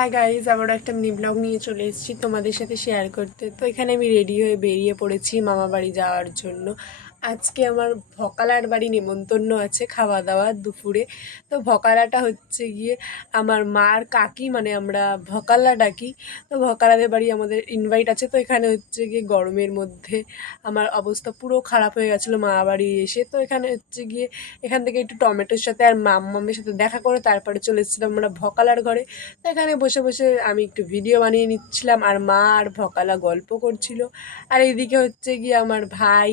হ্যাঁ গাইজ, আবারও একটা মিনি ব্লগ নিয়ে চলে এসেছি তোমাদের সাথে শেয়ার করতে। তো এখানে আমি রেডি হয়ে বেরিয়ে পড়েছি মামা বাড়ি যাওয়ার জন্য। আজকে আমার ভকালার বাড়ি নেমন্তন্ন আছে খাওয়া দাওয়া দুপুরে। তো ভকালাটা হচ্ছে গিয়ে আমার মার কাকি, মানে আমরা ভকালা ডাকি। তো ভকালাদের বাড়ি আমাদের ইনভাইট আছে। তো এখানে হচ্ছে গিয়ে গরমের মধ্যে আমার অবস্থা পুরো খারাপ হয়ে গেছিলো মামা বাড়ি এসে। তো এখানে হচ্ছে গিয়ে এখান থেকে একটু টমেটোর সাথে আর মাম্মামের সাথে দেখা করে তারপরে চলে এসেছিলাম আমরা ভকালার ঘরে। তো এখানে বসে বসে আমি একটু ভিডিও বানিয়ে নিচ্ছিলাম, আর মা আর ভকালা গল্প করছিল, আর এইদিকে হচ্ছে গিয়ে আমার ভাই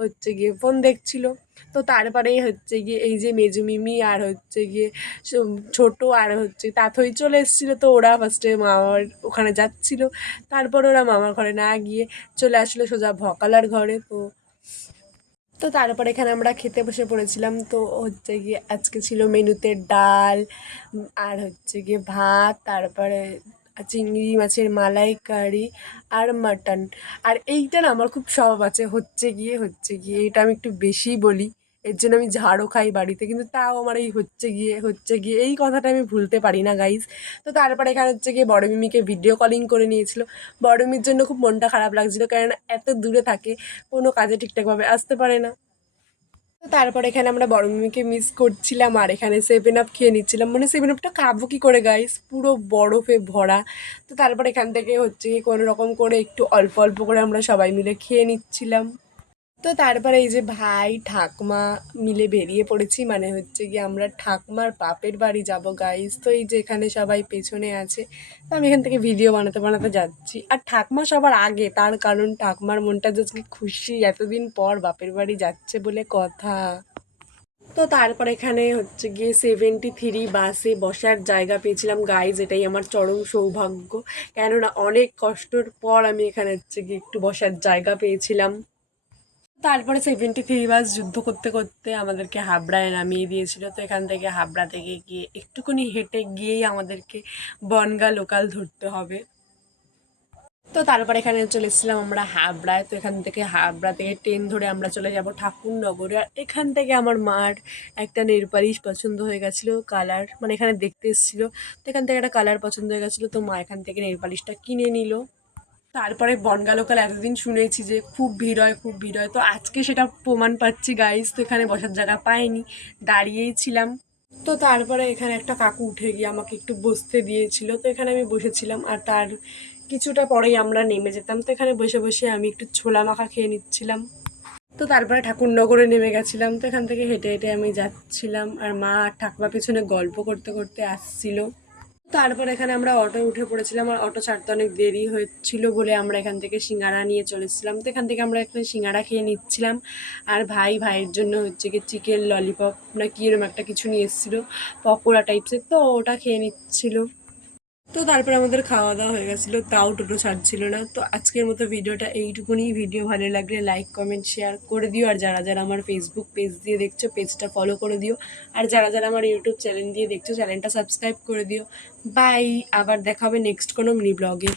হচ্ছে গিয়ে ফোন দেখছিল। তো তারপরেই হচ্ছে গিয়ে এই যে মেজু মিমি আর হচ্ছে গিয়ে ছোট আর হচ্ছে তাথই চলে এসেছিলো। তো ওরা ফার্স্টে মামার ওখানে যাচ্ছিল, তারপর ওরা মামার ঘরে না গিয়ে চলে আসলো সোজা ভকালার ঘরে। তো তারপর এখানে আমরা খেতে বসে পড়েছিলাম। তো হচ্ছে গিয়ে আজকে ছিল মেনুতে ডাল, আর হচ্ছে গিয়ে ভাত, তারপরে চিংড়ি মাছের মালাইকারি আর মাটন। আর এইটা না আমার খুব স্বভাব আছে, হচ্ছে গিয়ে এটা আমি একটু বেশি বলি, এর জন্য আমি ঝাড়ও খাই বাড়িতে, কিন্তু তাও আমার এই হচ্ছে গিয়ে এই কথাটা আমি ভুলতে পারি না গাইজ। তো তারপরে এখানে হচ্ছে গিয়ে বড় মিমিকে ভিডিও কলিং করে নিয়েছিল। বড় মিমির জন্য খুব মনটা খারাপ লাগছিল, কারণ এত দূরে থাকে, কোনো কাজে ঠিকঠাকভাবে আসতে পারে না। তো তারপর এখানে আমরা বড় মিমিকে মিস করছিলাম, আর এখানে সেভেন আপ খেয়ে নিচ্ছিলাম। মানে সেভেন আপটা খাবো কী করে গাইস, পুরো বরফে ভরা। তো তারপর এখান থেকে হচ্ছে কি কোনো রকম করে একটু অল্প অল্প করে আমরা সবাই মিলে খেয়ে নিচ্ছিলাম। তো তারপরে এই যে ভাই ঠাকমা মিলে বেরিয়ে পড়েছি, মানে হচ্ছে গিয়ে আমরা ঠাকমার বাপের বাড়ি যাব গাইস। তো এই যে এখানে সবাই পেছনে আছে, তো আমি এখান থেকে ভিডিও বানাতে বানাতে যাচ্ছি, আর ঠাকমা সবার আগে, তার কারণ ঠাকমার মনটা আজকে খুশি, এতদিন পর বাপের বাড়ি যাচ্ছে বলে কথা। তো তারপর এখানে হচ্ছে গিয়ে 73 বাসে বসার জায়গা পেয়েছিলাম গাইজ, এটাই আমার চরম সৌভাগ্য। কেননা অনেক কষ্টর পর আমি এখানে হচ্ছে গিয়ে একটু বসার জায়গা পেয়েছিলাম। তারপরে 73 বাস যুদ্ধ করতে করতে আমাদেরকে হাবড়ায় নামিয়ে দিয়েছিল। তো এখান থেকে হাবড়া থেকে গিয়ে একটুখানি হেঁটে গিয়েই আমাদেরকে বনগাঁ লোকাল ধরতে হবে। তো তারপর এখানে চলে এসেছিলাম আমরা হাবড়ায়। তো এখান থেকে হাবড়া থেকে ট্রেন ধরে আমরা চলে যাব ঠাকুরনগরে। আর এখান থেকে আমার মার একটা নেল পালিশ পছন্দ হয়ে গেছিলো, কালার, মানে এখানে দেখতে এসেছিলো। তো এখান থেকে একটা কালার পছন্দ হয়ে গেছিলো, তো মা এখান থেকে নেল পালিশটা কিনে নিল। তারপরে বনগাঁ লোকাল এতদিন শুনেছি যে খুব ভিড় হয়, খুব ভিড় হয়, তো আজকে সেটা প্রমাণ পাচ্ছি গাইস। তো এখানে বসার জায়গা পাইনি, দাঁড়িয়েই ছিলাম। তো তারপরে এখানে একটা কাকু উঠে গিয়ে আমাকে একটু বসতে দিয়েছিল, তো এখানে আমি বসেছিলাম, আর তার কিছুটা পরেই আমরা নেমে যেতাম। তো এখানে বসে বসে আমি একটু ছোলা মাখা খেয়ে নিচ্ছিলাম। তো তারপরে ঠাকুরনগরে নেমে গেছিলাম। তো এখান থেকে হেঁটে হেঁটে আমি যাচ্ছিলাম, আর মা আর ঠাকুমা পেছনে গল্প করতে করতে আসছিল। তারপর এখানে আমরা অটোয় উঠে পড়েছিলাম, আর অটো ছাড়তে অনেক দেরি হচ্ছিল বলে আমরা এখান থেকে সিঙ্গারা নিয়ে চলে এসেছিলাম। তো এখান থেকে আমরা একটা সিঙ্গারা খেয়ে নিচ্ছিলাম, আর ভাইয়ের জন্য হচ্ছে কি চিকেন ললিপপ না কি এরকম একটা কিছু নিয়ে এসেছিলো, পকোড়া টাইপসের, তো ওটা খেয়ে নিচ্ছিল। তো তারপরে আমাদের খাওয়া দাওয়া হয়ে গেছিলো, তাও টোটো ছাড়ছিল না। তো আজকের মতো ভিডিওটা এইটুকুনি। ভিডিও ভালো লাগলে লাইক কমেন্ট শেয়ার করে দিও, আর যারা যারা আমার ফেসবুক পেজ দিয়ে দেখছো পেজটা ফলো করে দিও, আর যারা যারা আমার ইউটিউব চ্যানেল দিয়ে দেখছো চ্যানেলটা সাবস্ক্রাইব করে দিও। বাই, আবার দেখা হবে নেক্সট কোনো মিনি ব্লগে।